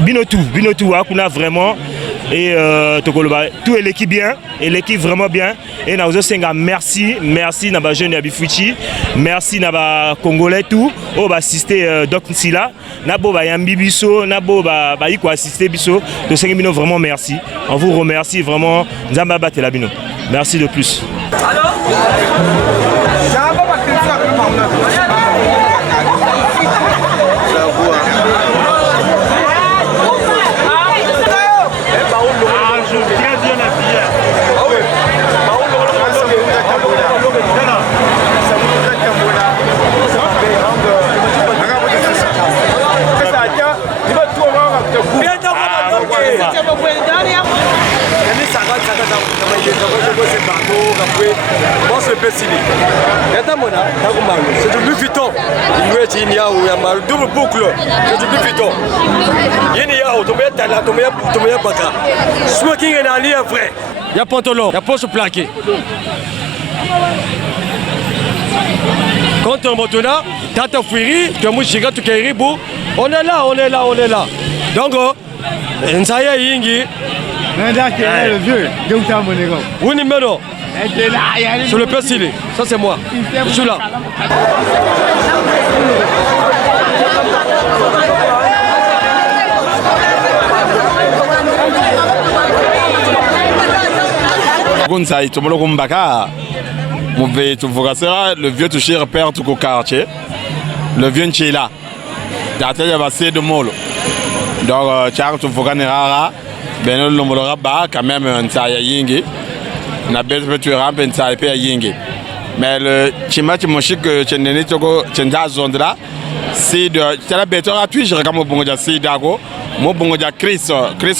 Binotou, a vraiment. Et tout est l'équipe bien, et l'équipe vraiment bien. Et nous avons merci à jeune Abifuchi, merci à Congolais tout, au assister Doc Nsila, nabo Yambi Biso, nabo Iko assister Biso. De 5 minutes vraiment merci. On vous remercie vraiment. Nzamba Batelabino. Merci de plus. C'est du Louis Vuitton. Il y a double boucle. C'est du Louis Vuitton. Il y a smoking est allé après. Il y a pantalon, il y a poche plaqué. Quand on monte là, Tata Fuiri, tu as mouchiga, tu as on est là. Donc, Nsaya Yingi. Le vieux, où numéro? Sur le Pessilé, ça c'est moi. Je suis là. Le vieux touché repère tout au quartier. Le vieux Nchila. Il y a assez de mots. Donc, Charles Tufoganera. Ben le molora ba quand même un tsaya yingi na bête tu rampe un tsaya pe yingi mais le chimati moshi que chendeni toko chenda zone là c'est de la bête gratuit je regarde mon bongo c'est dago mon bongo Chris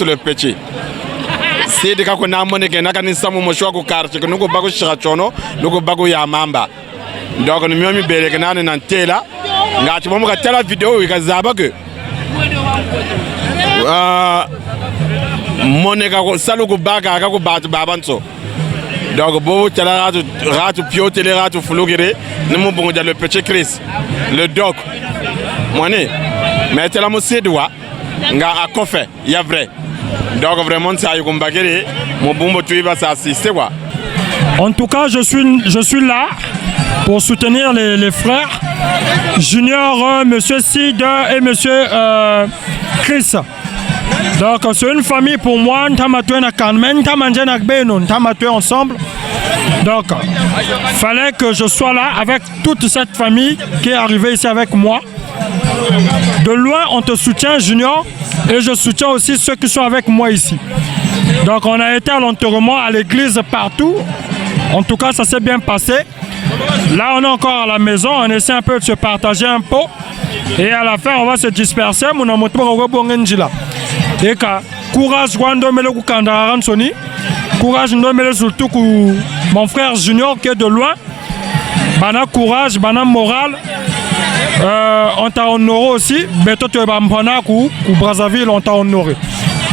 le petit c'est de kako na moneke na kanisa mo moshi ko quartier que nuko bago shirachono nuko bago ya mamba donc ni miomi beleke na na tela ngati mo ka tela vidéo ikazaba que moneka ko salu ko baga ka ko batu babanso donc bobo tela ratu piote le ratu fulugire ne mo bongo le petit Chris le doc moné mais tela mo sedwa nga akofe ya vrai donc vraiment ça y kombagere mo bombo tu va s'assister quoi. En tout cas, je suis là pour soutenir les frères Junior, Monsieur Sid et Monsieur Chris. Donc c'est une famille pour moi, nous sommes ensemble. Donc il fallait que je sois là avec toute cette famille qui est arrivée ici avec moi. De loin on te soutient Junior et je soutiens aussi ceux qui sont avec moi ici. Donc on a été à l'enterrement, à l'église, partout. En tout cas ça s'est bien passé. Là on est encore à la maison, on essaie un peu de se partager un pot. Et à la fin on va se disperser. Et courage courage surtout mon frère Junior qui est de loin. Bana courage, bana moral. On t'a honoré aussi. Mais toi tu es Brazzaville, on t'a honoré.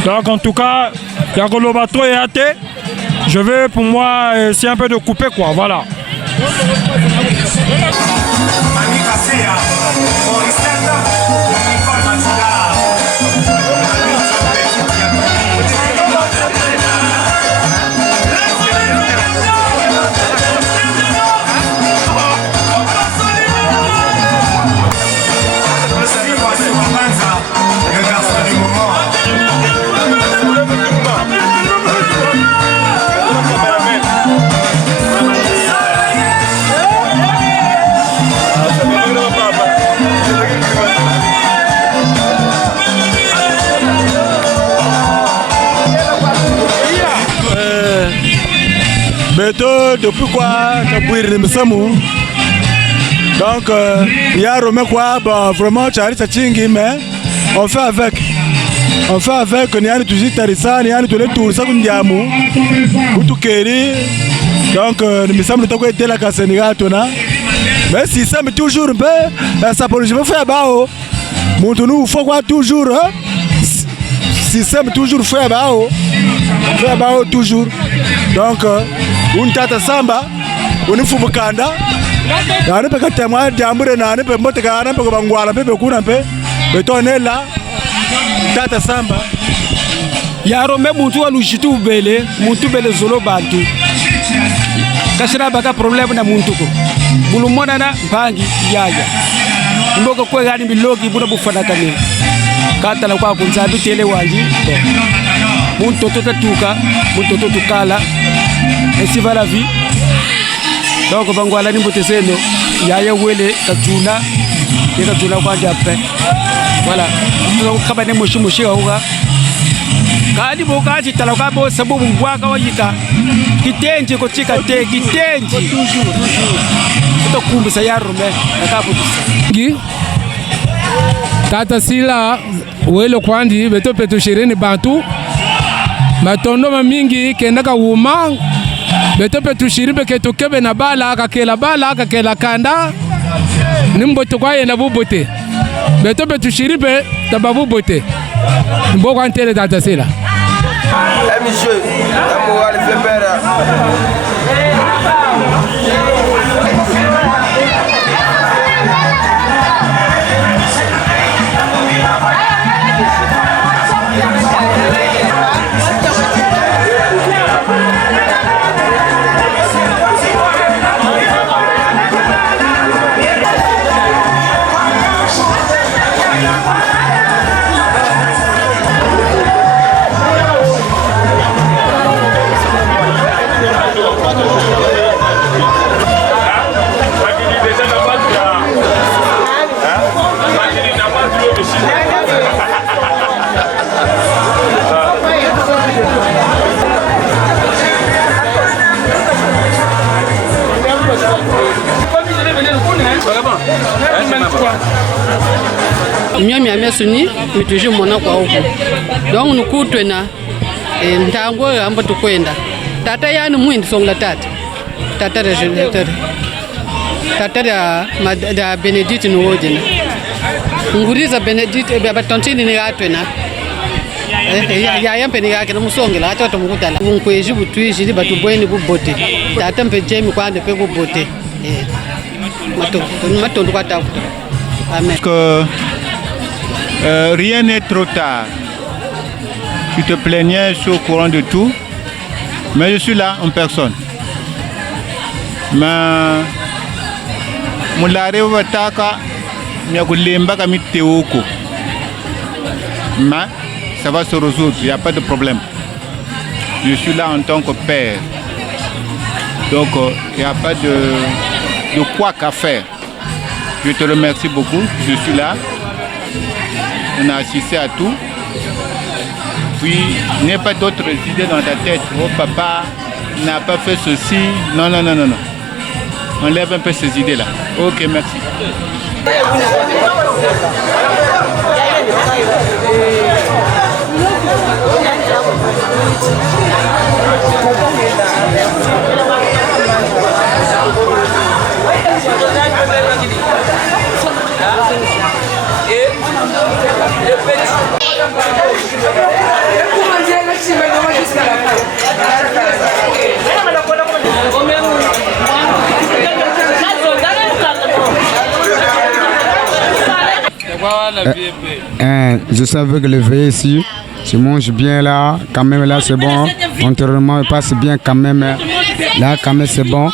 Donc en tout cas, je vais pour moi essayer un peu de couper quoi, voilà. Yeah. depuis quoi Tabouir Msamou. Donc, il y a Romain quoi, bon, vraiment, Charlie Tchingi, mais on fait avec. On fait avec, il y a toujours Tarissa, il y a tous les tours, ça qu'on dit à moi. Tout Keri. Donc, il me semble que tu as été là à Sénégal, mais si ça me toujours un peu, ça pour je me faire bao. Mon nous faut quoi toujours, si ça me toujours faire bao toujours. Donc, on tata samba, on faut bukanda. On peut que témoin d'ambre na ne peut pas te gagner pour bangwala pe kuna pe. Betonela tata samba. Yaro me muntu alushitu bele, muntu bele zolo bantu. Kashira baka problème na muntu ko. Bulumona na bangi yaya. Mboko kwe gani bilogi buna bufana kane. Kata la kwa kunsabi tele wanji. Muntu tota tuka, muntu tota tukala. Ainsi va la vie. Donc bangwala ni mboteseno yaya wele kajuna. Kajuna kwa jape. Voilà. Donc kaba ne moshi moshi auga. Kadi boka chitala kwa bo sababu mbwaka wajika. Kitenji ko chika te kitenji. To kumbisa yaro me nakapo gi tata sila welo kwandi beto peto shireni bantu matondo mamingi kenda ka wuma beto peto shiribe keto kebe na bala akakela kanda nimboto kwa yena bubote beto peto shiribe tababu bote mboko antele tata sila monsieur amo wale fepera Mimi amesuni mituje mwana kwa huko. Donc nukutwena ntango ambo tukwenda. Tata yani mwindi songla tata. Tata da generator. Tata da Benedict nuojena. Nguriza Benedict baba tontini ni atwena. Ya yampe ni yake na musongela ata tomukutala. Unkweji butwiji li batu bweni bubote. Tata mpe jemi kwande pe bubote. Matondo kwa tafuta. Amen. Rien n'est trop tard. Tu te plaignais, je suis au courant de tout. Mais je suis là en personne. Mais Moulare Wataka, Miakulemba Kamiteoko. Mais ça va se résoudre, il n'y a pas de problème. Je suis là en tant que père. Donc il n'y a pas de quoi qu'à faire. Je te remercie beaucoup, je suis là. On a assisté à tout. Puis, il n'y a pas d'autres idées dans ta tête. Oh, papa n'a pas fait ceci. Non. Enlève un peu ces idées-là. Ok, merci. Je savais que le veille ici, tu manges bien là, quand même là c'est bon. Enterrement passe bien quand même. Là quand même c'est bon.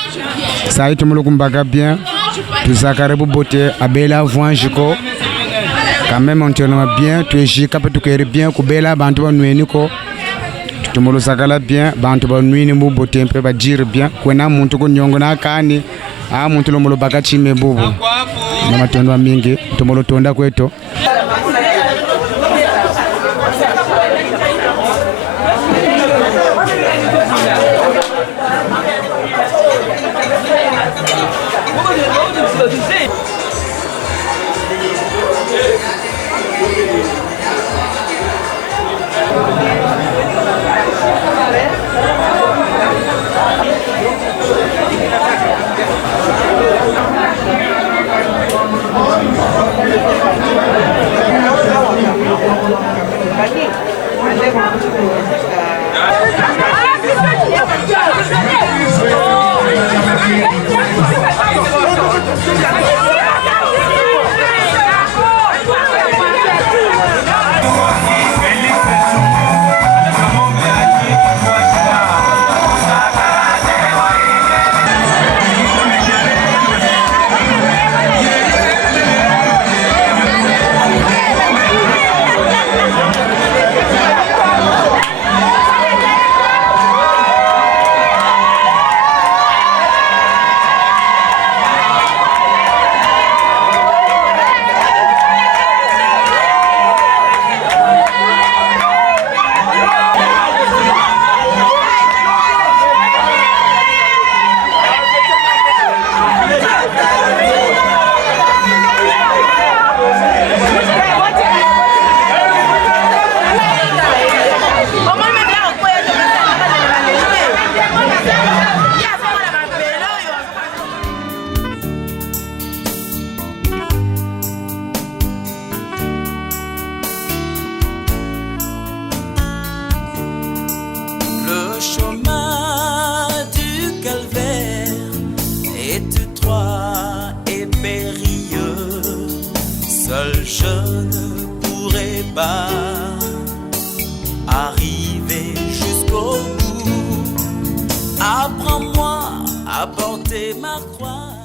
Ça a été mon kumbaga bien. Tout ça carré pour beauté. Abela voin jiko. Quand même enterrement bien. Tu es jika peut tout bien. Kubela bantu ba nueni ko. Tu me le sakala bien. Bantu ba nueni mu beauté un peu ba dire bien. Kwena muntu ko nyongo na kani. Ah muntu lo mulo bakachi me bobo. Mama tonda mingi. Tumolo tonda kweto. Seul je ne pourrai pas arriver jusqu'au bout. Apprends-moi à porter ma croix.